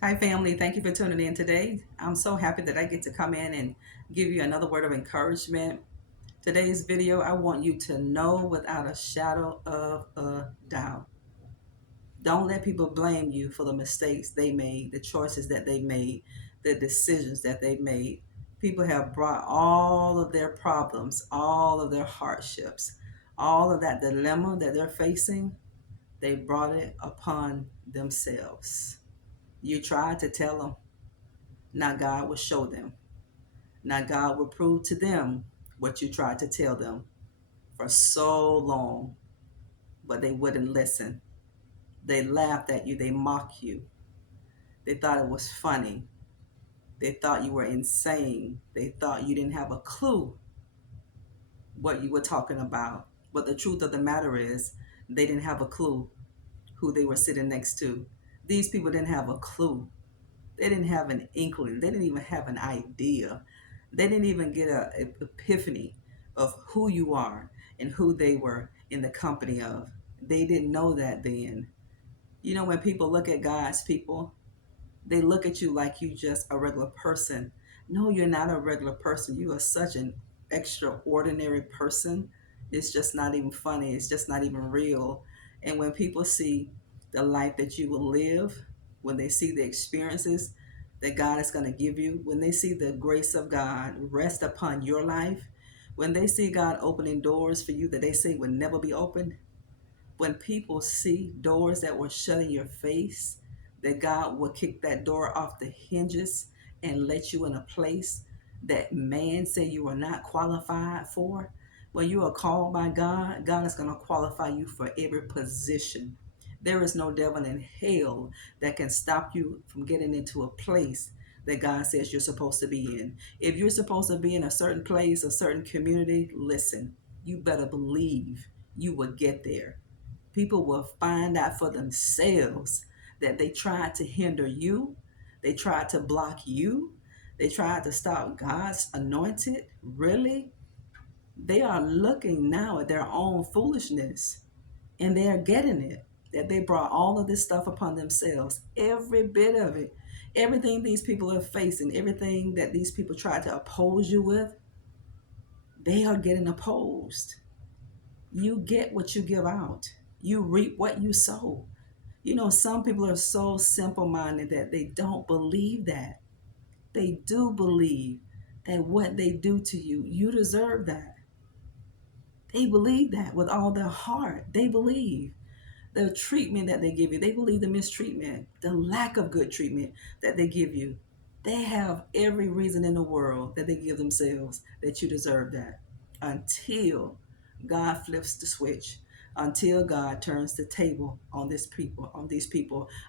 Hi, family. Thank you for tuning in today. I'm so happy that I get to come in and give you another word of encouragement. Today's video, I want you to know without a shadow of a doubt. Don't let people blame you for the mistakes they made, the choices that they made, the decisions that they made. People have brought all of their problems, all of their hardships, all of that dilemma that they're facing, they brought it upon themselves. You tried to tell them. Now God will show them. Now God will prove to them what you tried to tell them for so long, but they wouldn't listen. They laughed at you. They mocked you. They thought it was funny. They thought you were insane. They thought you didn't have a clue what you were talking about. But the truth of the matter is, they didn't have a clue who they were sitting next to. These people didn't have a clue. They didn't have an inkling. They didn't even have an idea. They didn't even get a epiphany of who you are and who they were in the company of. They didn't know that then. You know, when people look at God's people, they look at you like you just a regular person. No, you're not a regular person. You are such an extraordinary person. It's just not even funny. It's just not even real. And when people see the life that you will live, when they see the experiences that God is going to give you, when they see the grace of God rest upon your life, when they see God opening doors for you that they say would never be opened, when people see doors that were shut in your face, that God will kick that door off the hinges and let you in a place that man said you are not qualified for. When you are called by God, God is going to qualify you for every position. There is no devil in hell that can stop you from getting into a place that God says you're supposed to be in. If you're supposed to be in a certain place, a certain community, listen, you better believe you will get there. People will find out for themselves that they tried to hinder you, they tried to block you, they tried to stop God's anointed. Really? They are looking now at their own foolishness and they are getting it. That they brought all of this stuff upon themselves, every bit of it. Everything these people are facing, everything that these people try to oppose you with, they are getting opposed. You get what you give out, you reap what you sow. You know, some people are so simple minded that they don't believe that. They do believe that what they do to you, you deserve that. They believe that with all their heart. They believe the treatment that they give you. They believe the mistreatment, the lack of good treatment that they give you. They have every reason in the world that they give themselves that you deserve that until God flips the switch, until God turns the table on these people,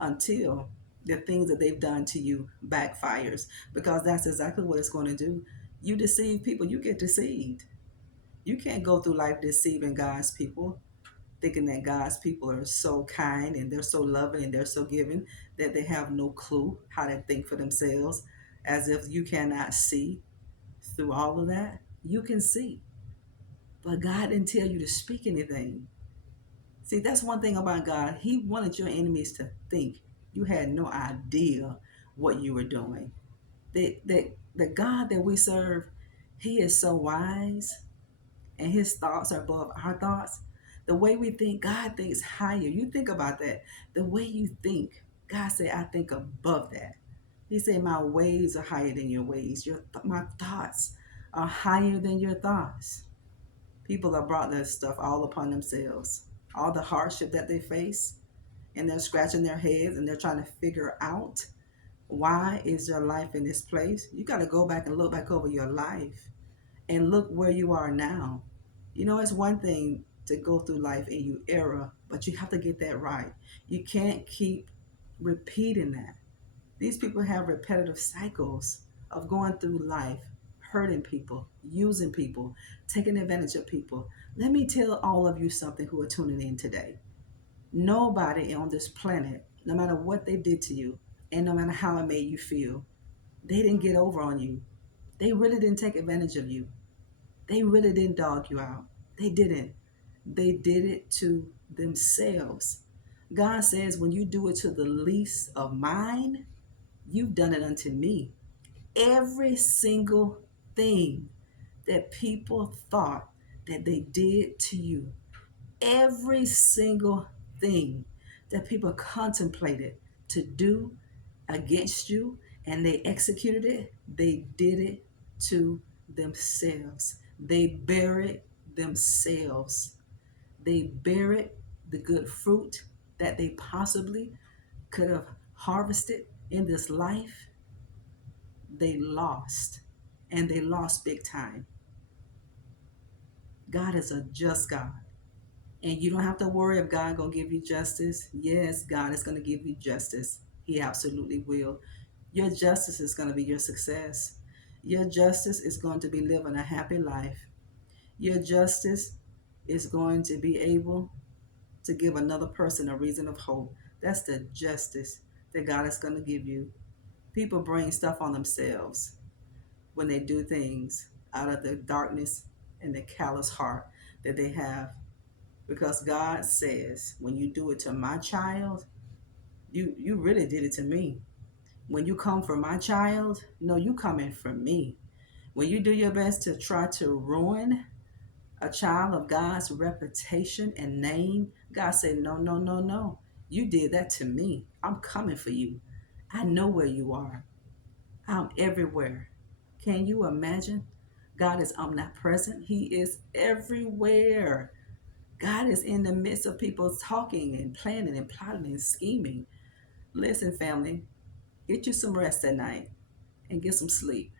until the things that they've done to you backfires, because that's exactly what it's going to do. You deceive people, you get deceived. You can't go through life deceiving God's people, thinking that God's people are so kind and they're so loving and they're so giving that they have no clue how to think for themselves, as if you cannot see through all of that. You can see, but God didn't tell you to speak anything. See, that's one thing about God. He wanted your enemies to think you had no idea what you were doing. The God that we serve, He is so wise and his thoughts are above our thoughts. The way we think, God thinks higher. You think about that. The way you think, God said, I think above that. He said, my ways are higher than your ways. My thoughts are higher than your thoughts. People have brought this stuff all upon themselves. All the hardship that they face, and they're scratching their heads and they're trying to figure out, why is your life in this place? You got to go back and look back over your life and look where you are now. You know, it's one thing to go through life and you error, but you have to get that right. You can't keep repeating that. These people have repetitive cycles of going through life, hurting people, using people, taking advantage of people. Let me tell all of you something who are tuning in today. Nobody on this planet, no matter what they did to you, and no matter how it made you feel, they didn't get over on you. They really didn't take advantage of you. They really didn't dog you out. They didn't. They did it to themselves. God says, when you do it to the least of mine, you've done it unto me. Every single thing that people thought that they did to you, every single thing that people contemplated to do against you and they executed it, they did it to themselves. They buried themselves. They buried the good fruit that they possibly could have harvested in this life. They lost, and they lost big time. God is a just God. And you don't have to worry if God gonna give you justice. Yes, God is gonna give you justice. He absolutely will. Your justice is gonna be your success. Your justice is going to be living a happy life. Your justice is going to be able to give another person a reason of hope. That's the justice that God is gonna give you. People bring stuff on themselves when they do things out of the darkness and the callous heart that they have. Because God says, when you do it to my child, you really did it to me. When you come for my child, no, you coming for me. When you do your best to try to ruin a child of God's reputation and name, God said, no, no, no, no. You did that to me. I'm coming for you. I know where you are. I'm everywhere. Can you imagine? God is omnipresent. He is everywhere. God is in the midst of people talking and planning and plotting and scheming. Listen, family, get you some rest at night and get some sleep.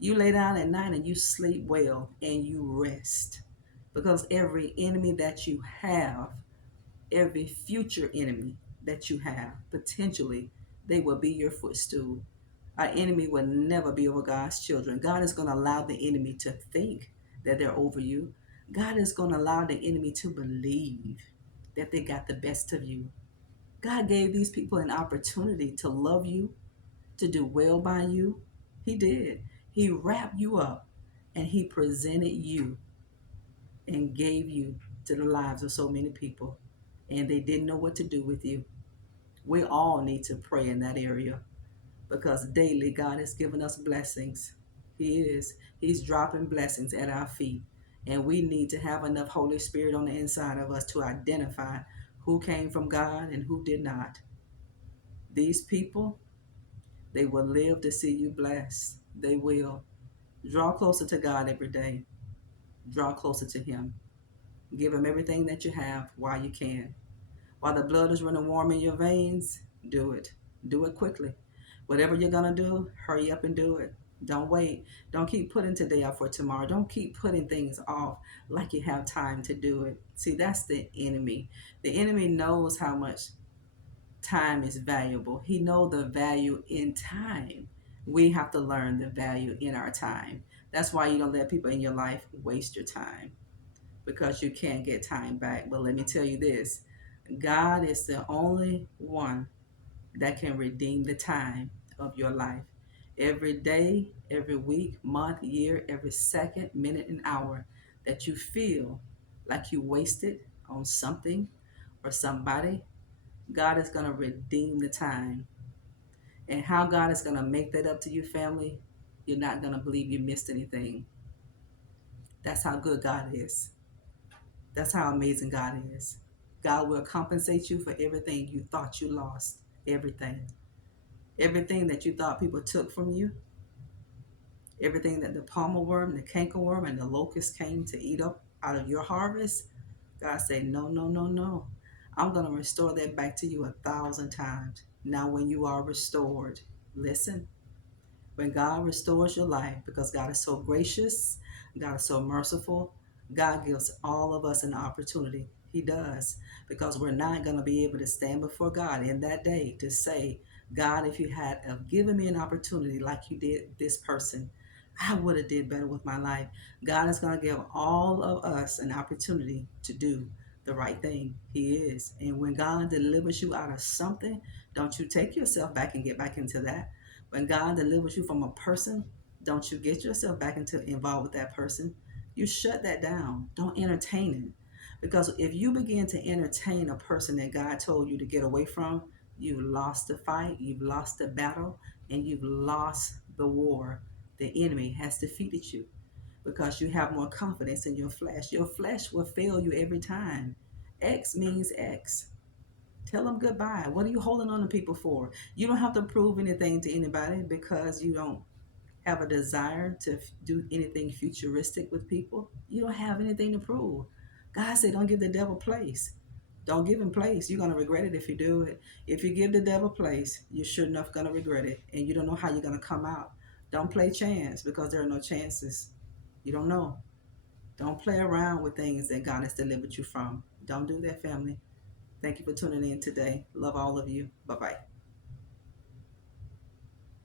You lay down at night and you sleep well and you rest. Because every enemy that you have, every future enemy that you have, potentially, they will be your footstool. Our enemy will never be over God's children. God is going to allow the enemy to think that they're over you. God is going to allow the enemy to believe that they got the best of you. God gave these people an opportunity to love you, to do well by you. He did. He wrapped you up and he presented you and gave you to the lives of so many people. And they didn't know what to do with you. We all need to pray in that area because daily God has given us blessings. He is. He's dropping blessings at our feet. And we need to have enough Holy Spirit on the inside of us to identify who came from God and who did not. These people, they will live to see you blessed. They will. Draw closer to God every day. Draw closer to Him. Give Him everything that you have while you can. While the blood is running warm in your veins, do it. Do it quickly. Whatever you're going to do, hurry up and do it. Don't wait. Don't keep putting today off for tomorrow. Don't keep putting things off like you have time to do it. See, that's the enemy. The enemy knows how much time is valuable. He knows the value in time. We have to learn the value in our time. That's why you don't let people in your life waste your time because you can't get time back. But let me tell you this, God is the only one that can redeem the time of your life. Every day, every week, month, year, every second, minute, and hour that you feel like you wasted on something or somebody, God is going to redeem the time. And how God is going to make that up to you, family, you're not going to believe you missed anything. That's how good God is. That's how amazing God is. God will compensate you for everything you thought you lost. Everything. Everything that you thought people took from you. Everything that the palmer worm, the cankerworm, and the locust came to eat up out of your harvest. God said, no, no, no, no. I'm going to restore that back to you 1,000 times. Now, when you are restored, listen. When God restores your life, because God is so gracious, God is so merciful, God gives all of us an opportunity. He does, because we're not going to be able to stand before God in that day to say, God, if you had given me an opportunity like you did this person, I would have did better with my life. God is going to give all of us an opportunity to do the right thing. He is. And when God delivers you out of something, don't you take yourself back and get back into that. When God delivers you from a person, don't you get yourself back into involved with that person. You shut that down. Don't entertain it. Because if you begin to entertain a person that God told you to get away from, You've lost the fight, you've lost the battle, and you've lost the war. The enemy has defeated you because you have more confidence in your flesh. Your flesh will fail you every time. X means X. Tell them goodbye. What are you holding on to people for? You don't have to prove anything to anybody because you don't have a desire to do anything futuristic with people. You don't have anything to prove. God said, don't give the devil place. Don't give him place. You're going to regret it if you do it. If you give the devil place, you're sure enough going to regret it. And you don't know how you're going to come out. Don't play chance because there are no chances. You don't know. Don't play around with things that God has delivered you from. Don't do that, family. Thank you for tuning in today. Love all of you. Bye bye.